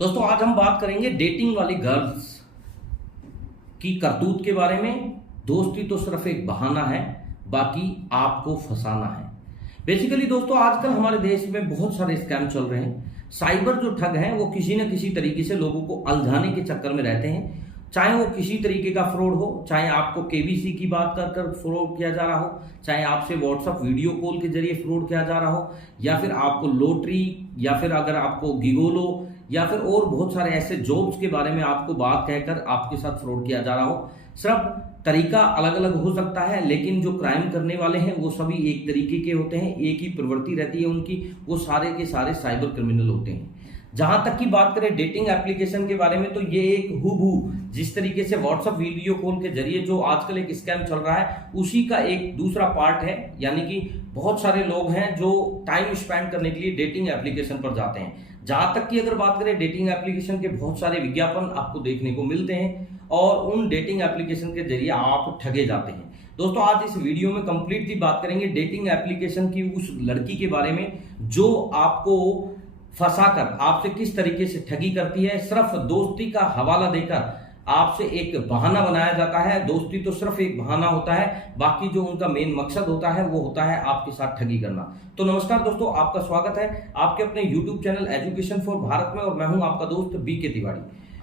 दोस्तों आज हम बात करेंगे डेटिंग वाली गर्ल्स की करतूत के बारे में। दोस्ती तो सिर्फ एक बहाना है, बाकी आपको फंसाना है। बेसिकली दोस्तों आजकल हमारे देश में बहुत सारे स्कैम चल रहे हैं। साइबर जो ठग हैं वो किसी न किसी तरीके से लोगों को उलझाने के चक्कर में रहते हैं। चाहे वो किसी तरीके का फ्रॉड हो, चाहे आपको केबीसी की बात कर कर फ्रॉड किया जा रहा हो, चाहे आपसे व्हाट्सएप वीडियो कॉल के जरिए फ्रॉड किया जा रहा हो, या फिर आपको लॉटरी, या फिर अगर आपको गिगोलो, या फिर और बहुत सारे ऐसे जॉब्स के बारे में आपको बात कहकर आपके साथ फ्रॉड किया जा रहा हो। सिर्फ तरीका अलग अलग हो सकता है, लेकिन जो क्राइम करने वाले हैं वो सभी एक तरीके के होते हैं, एक ही प्रवृत्ति रहती है उनकी। वो सारे के सारे साइबर क्रिमिनल होते हैं। जहां तक की बात करें डेटिंग एप्लीकेशन के बारे में, तो ये एक हूबहू जिस तरीके से व्हाट्सएप वीडियो कॉल के जरिए जो आजकल एक स्कैम चल रहा है, उसी का एक दूसरा पार्ट है। यानी कि बहुत सारे लोग हैं जो टाइम स्पेंड करने के लिए डेटिंग एप्लीकेशन पर जाते हैं। जहां तक की अगर बात करें डेटिंग एप्लीकेशन के बहुत सारे विज्ञापन आपको देखने को मिलते हैं और उन डेटिंग एप्लीकेशन के जरिए आप ठगे जाते हैं। दोस्तों आज इस वीडियो में कंप्लीटली बात करेंगे डेटिंग एप्लीकेशन की उस लड़की के बारे में जो आपको फंसाकर आपसे किस तरीके से ठगी करती है। सिर्फ दोस्ती का हवाला देकर आपसे एक बहाना बनाया जाता है। दोस्ती तो सिर्फ एक बहाना होता है, बाकी जो उनका मेन मकसद होता है वो होता है आपके साथ ठगी करना। तो नमस्कार दोस्तों, आपका स्वागत है आपके अपने YouTube channel education for Bharat में, और मैं हूं आपका दोस्त बीके तिवारी।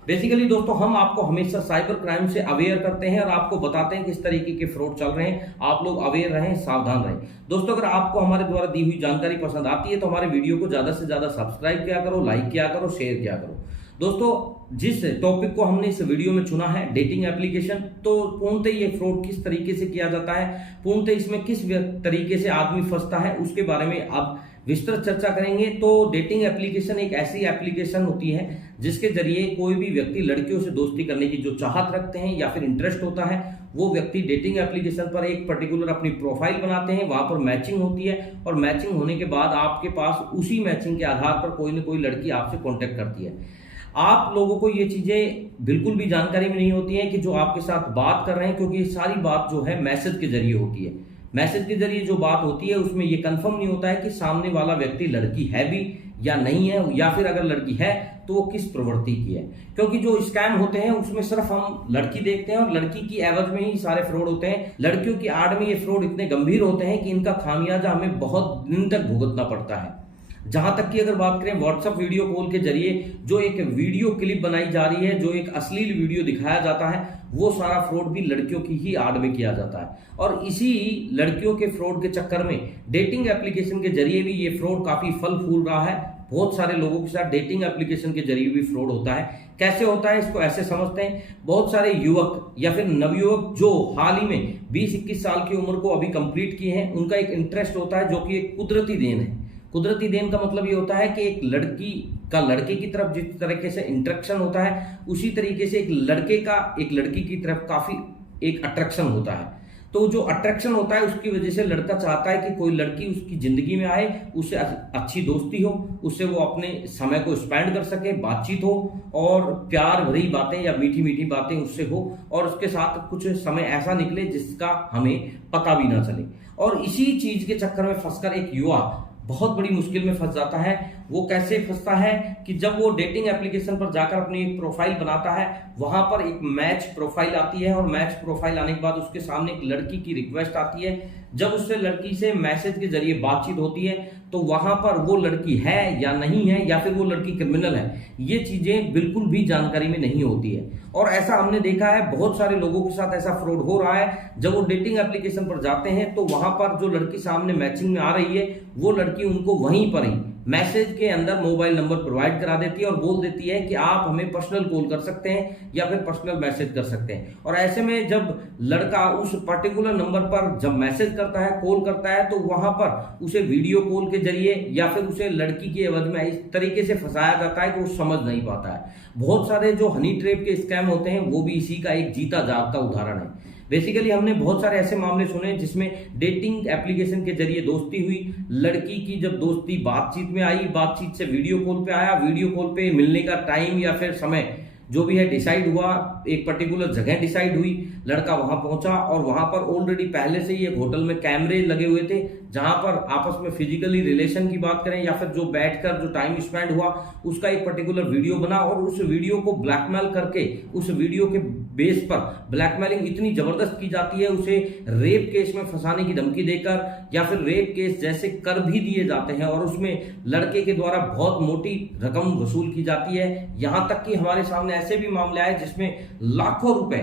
बेसिकली दोस्तों हम आपको हमेशा साइबर क्राइम से अवेयर करते हैं और आपको बताते हैं किस तरीके के फ्रॉड चल रहे हैं। आप लोग अवेयर रहें, सावधान रहें। दोस्तों अगर आपको हमारे द्वारा दी हुई जानकारी पसंद आती है तो हमारे वीडियो को ज्यादा से ज्यादा सब्सक्राइब किया करो, लाइक किया करो, शेयर किया करो। दोस्तों जिस टॉपिक को हमने इस वीडियो में चुना है डेटिंग एप्लीकेशन, तो पूर्णतः ये फ्रॉड किस तरीके से किया जाता है, पूर्णतः इसमें किस तरीके से आदमी फंसता है, उसके बारे में अब विस्तृत चर्चा करेंगे। तो डेटिंग एप्लीकेशन एक ऐसी एप्लीकेशन होती है जिसके जरिए कोई भी व्यक्ति लड़कियों से दोस्ती करने की जो चाहत रखते हैं या फिर इंटरेस्ट होता है, वो व्यक्ति डेटिंग एप्लीकेशन पर एक पर्टिकुलर अपनी प्रोफाइल बनाते हैं। वहां पर मैचिंग होती है और मैचिंग होने के बाद आपके पास उसी मैचिंग के आधार पर कोई ना कोई लड़की आपसे कॉन्टेक्ट करती है। आप लोगों को ये चीजें बिल्कुल भी जानकारी में नहीं होती है कि जो आपके साथ बात कर रहे हैं, क्योंकि ये सारी बात जो है मैसेज के जरिए होती है। मैसेज के जरिए जो बात होती है उसमें ये कंफर्म नहीं होता है कि सामने वाला व्यक्ति लड़की है भी या नहीं है, या फिर अगर लड़की है तो वो किस प्रवृत्ति की है। क्योंकि जो स्कैम होते हैं उसमें सिर्फ हम लड़की देखते हैं और लड़की की एवज में ही सारे फ्रॉड होते हैं। लड़कियों की आड़ में ये फ्रॉड इतने गंभीर होते हैं कि इनका खामियाजा हमें बहुत दिन तक भुगतना पड़ता है। जहां तक की अगर बात करें व्हाट्सएप वीडियो कॉल के जरिए जो एक वीडियो क्लिप बनाई जा रही है, जो एक अश्लील वीडियो दिखाया जाता है, वो सारा फ्रॉड भी लड़कियों की ही आड़ में किया जाता है। और इसी लड़कियों के फ्रॉड के चक्कर में डेटिंग एप्लीकेशन के जरिए भी ये फ्रॉड काफी फल फूल रहा है। बहुत सारे लोगों के साथ डेटिंग एप्लीकेशन के जरिए भी फ्रॉड होता है। कैसे होता है इसको ऐसे समझते हैं। बहुत सारे युवक या फिर नवयुवक जो हाल ही में 20-21 साल की उम्र को अभी कंप्लीट किए हैं, उनका एक इंटरेस्ट होता है जो कि एक कुदरती देन है। कुदरती देन का मतलब ये होता है कि एक लड़की का लड़के की तरफ जिस तरीके से इंट्रैक्शन होता है, उसी तरीके से एक लड़के का एक लड़की की तरफ काफी एक अट्रैक्शन होता है। तो जो अट्रैक्शन होता है उसकी वजह से लड़का चाहता है कि कोई लड़की उसकी जिंदगी में आए, उससे अच्छी दोस्ती हो, उससे वो अपने समय को स्पेंड कर सके, बातचीत हो और प्यार भरी बातें या मीठी मीठी बातें उससे हो, और उसके साथ कुछ समय ऐसा निकले जिसका हमें पता भी ना चले। और इसी चीज के चक्कर में फंसकर एक युवा बहुत बड़ी मुश्किल में फंस जाता है। वो कैसे फंसता है कि जब वो डेटिंग एप्लीकेशन पर जाकर अपनी एक प्रोफाइल बनाता है, वहां पर एक मैच प्रोफाइल आती है और मैच प्रोफाइल आने के बाद उसके सामने एक लड़की की रिक्वेस्ट आती है। जब उससे लड़की से मैसेज के जरिए बातचीत होती है तो वहां पर वो लड़की है या नहीं है, या फिर वो लड़की क्रिमिनल है, ये चीजें बिल्कुल भी जानकारी में नहीं होती है। और ऐसा हमने देखा है, बहुत सारे लोगों के साथ ऐसा फ्रॉड हो रहा है। जब वो डेटिंग एप्लीकेशन पर जाते हैं तो वहां पर जो लड़की सामने मैचिंग में आ रही है, वो लड़की उनको वहीं पर ही मैसेज के अंदर मोबाइल नंबर प्रोवाइड करा देती है और बोल देती है कि आप हमें पर्सनल कॉल कर सकते हैं या फिर पर्सनल मैसेज कर सकते हैं। और ऐसे में जब लड़का उस पर्टिकुलर नंबर पर जब मैसेज करता है, कॉल करता है, तो वहां पर उसे वीडियो कॉल के जरिए या फिर उसे लड़की के एवज में इस तरीके से फंसाया जाता है कि वो समझ नहीं पाता है। बहुत सारे जो हनी ट्रैप के स्कैम होते हैं वो भी इसी का एक जीता जागता उदाहरण है। बेसिकली हमने बहुत सारे ऐसे मामले सुने जिसमें डेटिंग एप्लीकेशन के जरिए दोस्ती हुई, लड़की की जब दोस्ती बातचीत में आई, बातचीत से वीडियो कॉल पे आया, वीडियो कॉल पे मिलने का टाइम या फिर समय जो भी है डिसाइड हुआ, एक पर्टिकुलर जगह डिसाइड हुई, लड़का वहां पहुंचा और वहां पर ऑलरेडी पहले से ही एक होटल में कैमरे लगे हुए थे जहां पर आपस में फिजिकली रिलेशन की बात करें या फिर जो बैठकर जो टाइम स्पेंड हुआ उसका एक पर्टिकुलर वीडियो बना और उस वीडियो को ब्लैकमेल करके उस वीडियो के बेस पर ब्लैकमेलिंग इतनी जबरदस्त की जाती है, उसे रेप केस में फंसाने की धमकी देकर या फिर रेप केस जैसे कर भी दिए जाते हैं और उसमें लड़के के द्वारा बहुत मोटी रकम वसूल की जाती है। यहां तक कि हमारे सामने ऐसे भी मामले आए जिसमें लाखों रुपए,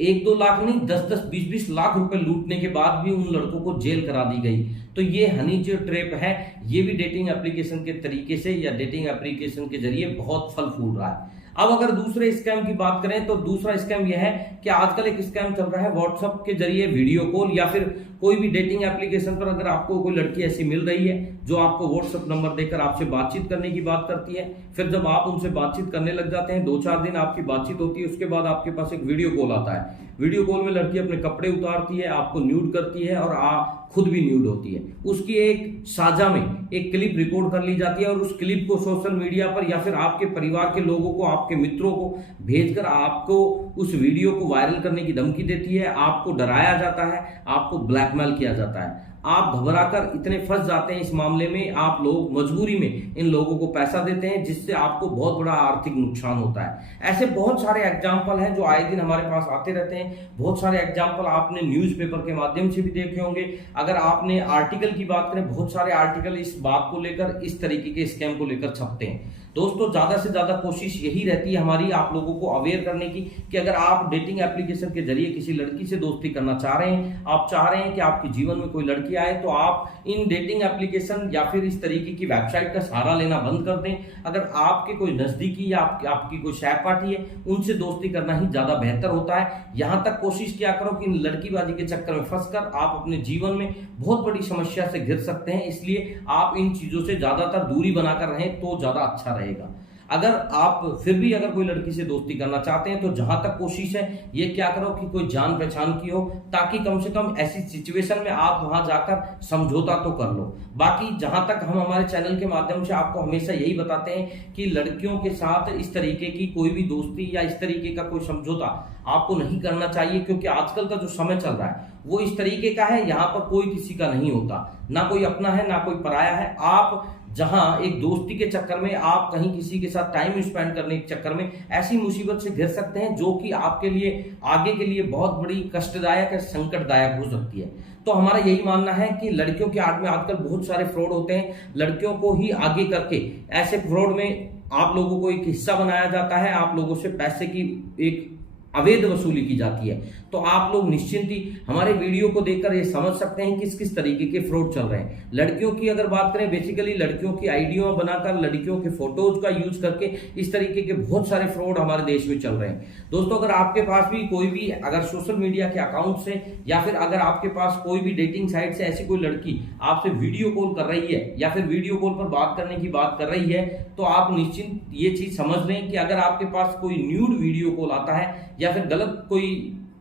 1-2 लाख नहीं 10-10, 20-20 लाख रुपए लूटने के बाद भी उन लड़कों को जेल करा दी गई। तो ये हनी जो ट्रैप है ये भी डेटिंग एप्लीकेशन के तरीके से या डेटिंग एप्लीकेशन के जरिए बहुत फल फूल रहा है। अब अगर दूसरे स्कैम की बात करें तो दूसरा स्कैम यह है कि आजकल एक स्कैम चल रहा है व्हाट्सएप के जरिए वीडियो कॉल या फिर कोई भी डेटिंग एप्लीकेशन पर अगर आपको कोई लड़की ऐसी मिल रही है जो आपको व्हाट्सएप नंबर देकर आपसे बातचीत करने की बात करती है, फिर जब आप उनसे बातचीत करने लग जाते हैं, 2-4 दिन आपकी बातचीत होती है, उसके बाद आपके पास एक वीडियो कॉल आता है। वीडियो कॉल में लड़की अपने कपड़े उतारती है, आपको न्यूड करती है और खुद भी न्यूड होती है। उसकी एक साझा में एक क्लिप रिकॉर्ड कर ली जाती है और उस क्लिप को सोशल मीडिया पर या फिर आपके परिवार के लोगों को, आपके मित्रों को भेजकर आपको उस वीडियो को वायरल करने की धमकी देती है, आपको डराया जाता है, आपको ब्लैकमेल किया जाता है। आप घबराकर इतने फंस जाते हैं इस मामले में, आप लोग मजबूरी में इन लोगों को पैसा देते हैं जिससे आपको बहुत बड़ा आर्थिक नुकसान होता है। ऐसे बहुत सारे एग्जाम्पल हैं जो आए दिन हमारे पास आते रहते हैं। बहुत सारे एग्जाम्पल आपने न्यूज़पेपर के माध्यम से भी देखे होंगे। अगर आपने आर्टिकल की बात करें, बहुत सारे आर्टिकल इस बात को लेकर, इस तरीके के स्कैम को लेकर छपते हैं। दोस्तों ज्यादा से ज्यादा कोशिश यही रहती है हमारी आप लोगों को अवेयर करने की कि अगर आप डेटिंग एप्लीकेशन के जरिए किसी लड़की से दोस्ती करना चाह रहे हैं, आप चाह रहे हैं कि आपके जीवन में कोई लड़की आए, तो आप इन डेटिंग एप्लीकेशन या फिर इस तरीके की वेबसाइट का सहारा लेना बंद कर दें। अगर आपके कोई नजदीकी या आपकी कोई सहपाठी है, उनसे दोस्ती करना ही ज्यादा बेहतर होता है। यहां तक कोशिश किया करो कि लड़कीबाजी के चक्कर में फंसकर आप अपने जीवन में बहुत बड़ी समस्या से घिर सकते हैं, इसलिए आप इन चीजों से ज्यादातर दूरी बनाकर रहें तो ज्यादा अच्छा रहेगा। अगर आप फिर भी अगर कोई लड़की से दोस्ती करना चाहते हैं तो जहां तक कोशिश है ये क्या करो कि कोई जान पहचान की हो, ताकि कम से कम ऐसी सिचुएशन में आप वहां जाकर समझौता तो कर लो। बाकी जहां तक हम हमारे चैनल के माध्यम से आपको हमेशा यही बताते हैं कि लड़कियों के साथ इस तरीके की कोई भी दोस्ती या इस तरीके का कोई समझौता आपको नहीं करना चाहिए, क्योंकि आजकल का जो समय चल रहा है वो इस तरीके का है, यहाँ पर कोई किसी का नहीं होता, ना कोई अपना है ना कोई पराया है। आप जहां एक दोस्ती के चक्कर में आप कहीं किसी के साथ टाइम स्पेंड करने के चक्कर में ऐसी मुसीबत से घिर सकते हैं जो कि आपके लिए आगे के लिए बहुत बड़ी कष्टदायक या संकटदायक हो सकती है। तो हमारा यही मानना है कि लड़कियों के आड़ में आजकल बहुत सारे फ्रॉड होते हैं, लड़कियों को ही आगे करके ऐसे फ्रॉड में आप लोगों को एक हिस्सा बनाया जाता है, आप लोगों से पैसे की एक अवैध वसूली की जाती है। तो आप लोग निश्चिंत ही हमारे वीडियो को देखकर ये समझ सकते हैं किस किस तरीके के फ्रॉड चल रहे हैं। लड़कियों की अगर बात करें, बेसिकली लड़कियों की आईडियो बनाकर लड़कियों के फोटोज का यूज करके इस तरीके के बहुत सारे फ्रॉड हमारे देश में चल रहे हैं। दोस्तों अगर आपके पास भी कोई भी अगर सोशल मीडिया के अकाउंट से या फिर अगर आपके पास कोई भी डेटिंग साइट से ऐसी कोई लड़की आपसे वीडियो कॉल कर रही है या फिर वीडियो कॉल पर बात करने की बात कर रही है, तो आप निश्चिंत ये चीज समझ लें कि अगर आपके पास कोई न्यूड वीडियो कॉल आता है या फिर गलत कोई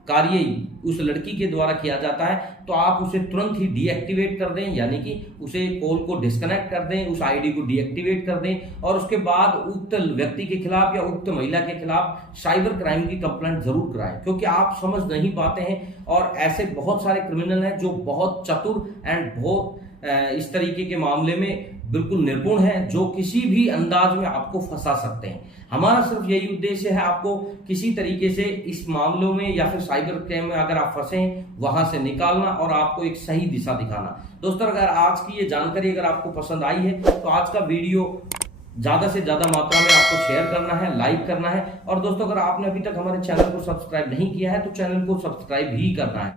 कार्य उस लड़की के द्वारा किया जाता है, तो आप उसे तुरंत ही डीएक्टिवेट कर दें, यानी कि उसे कॉल को डिस्कनेक्ट कर दें, उस आईडी को डीएक्टिवेट कर दें और उसके बाद उक्त व्यक्ति के खिलाफ या उक्त महिला के खिलाफ साइबर क्राइम की कंप्लेंट जरूर कराएं, क्योंकि आप समझ नहीं पाते हैं और ऐसे बहुत सारे क्रिमिनल हैं जो बहुत चतुर एंड बहुत इस तरीके के मामले में बिल्कुल निपुण है, जो किसी भी अंदाज में आपको फंसा सकते हैं। हमारा सिर्फ यही उद्देश्य है आपको किसी तरीके से इस मामलों में या फिर साइबर क्राइम में अगर आप फंसे वहां से निकालना और आपको एक सही दिशा दिखाना। दोस्तों अगर आज की ये जानकारी अगर आपको पसंद आई है तो आज का वीडियो ज्यादा से ज्यादा मात्रा में आपको शेयर करना है, लाइक करना है और दोस्तों अगर आपने अभी तक हमारे चैनल को सब्सक्राइब नहीं किया है तो चैनल को सब्सक्राइब ही करना है।